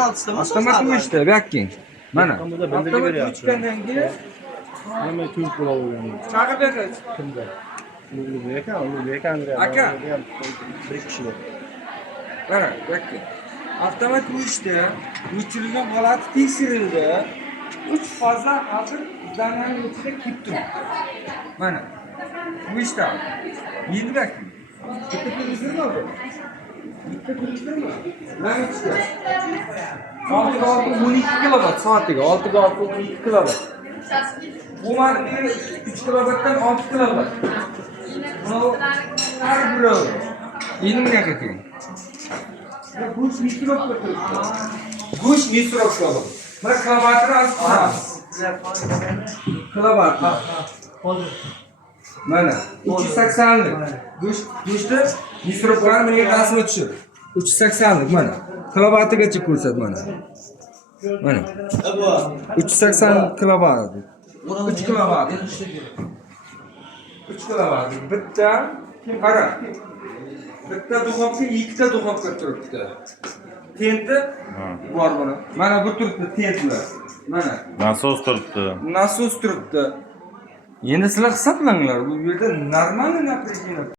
16'da mı? Avtomat uyushdi, bu yoqqa. Mana. Kamida bildirib Avtomat beryapti. uyushgandan keyin Nima turib bo'lavergan. chaqib beradi. Kimda? Ulug'bek aka, Ulug'bek aka. Aka. Bir kishi bor. Mana, bu yoqqa. Avtomat uyushdi, o'chirilgan holati tekshirildi. 3 faza hozir zananing ichida kelib turibdi. Mana. Uyushdi. Endi bak. Bitta televizormi bu? Bitta televizormi? Mana ichida. 12 kilovat soatiga, 12 kilovat. Bu mana 3 kilovatdan 6 kilovat. Bu har biri. Endi bunaqa keling. Go'sht mikrobga turibdi. Go'sht mikrobga olib. Mana kilovatni olib. Kilovat. Mana 380 lik. Go'shtni mikroblarni menga rasmi tushir. 380 lik mana. Kilovatigacha ko'rsat mana. Mana. 380 kilovat. 3 kilovat. 3 kilovat. Bitta qara. Bitta duxovka, ikkita duxovka turibdi. Tenti bor buni. Mana bu turibdi tentlar. Mana. Nasos turibdi. Nasos turibdi. Endi sizlar hisoblanglar. Bu yerda normalniy напряжение